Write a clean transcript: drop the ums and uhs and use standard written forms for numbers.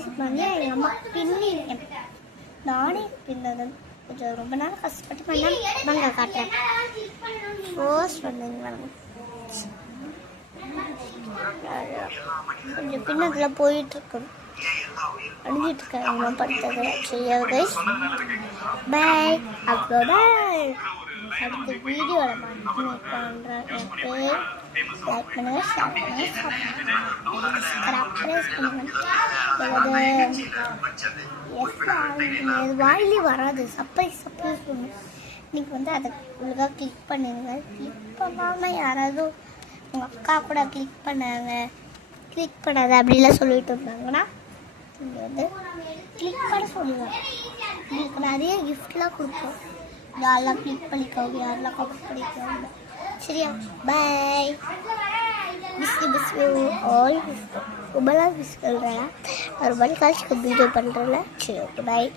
இப்போ வந்து எங்கள் அம்மா பின்னிருக்கேன். நானே பின்னது கொஞ்சம் ரொம்ப நேரம் கஷ்டப்பட்டு பண்ணேன். நாங்க காட்டுறேன். ஃபர்ஸ்ட் வந்தீங்க கொஞ்சம் பின்னதில் போயிட்டுருக்கு, அழுதிட்டுருக்கேன். எல்லாம் படித்தது சரியா கைஸ். பாய். அவ்வளோதான். அடுத்த வீடியோவில் பண்ணுறேன். என் பேர் லைக் பண்ணுங்கள், ஷேர் பண்ணுங்கள், சப்ஸ்கிரைப் பண்ணுங்கள். எஸ் வாயிலே வராது. சர்ப்ரைஸ் பண்ணுங்க. இன்னைக்கு வந்து அதை ஒழுங்காக கிளிக் பண்ணுங்க. கிளிக் பண்ணாமல் யாராவது உங்கள் அக்கா கூட கிளிக் பண்ணாங்க, கிளிக் பண்ணாத அப்படிலாம் சொல்லிட்டு இருந்தாங்கன்னா நீங்கள் வந்து கிளிக் பண்ண சொல்லுங்கள். உங்களுக்கு நிறைய கிஃப்ட்லாம் கொடுப்போம். யாரெல்லாம் கிளிக் பண்ணிக்கோங்க, யாரெல்லாம் கமெண்ட் பண்ணிக்கோங்க. சரியா? பாய். மிஸ் ஆல் ரொம்பலாம் மிஸ் பண்ணுறேன். ஒரு மணி காய்ச்சி வீடியோ பண்ணுறேன்ல. சரி, ஓகே, பாய்.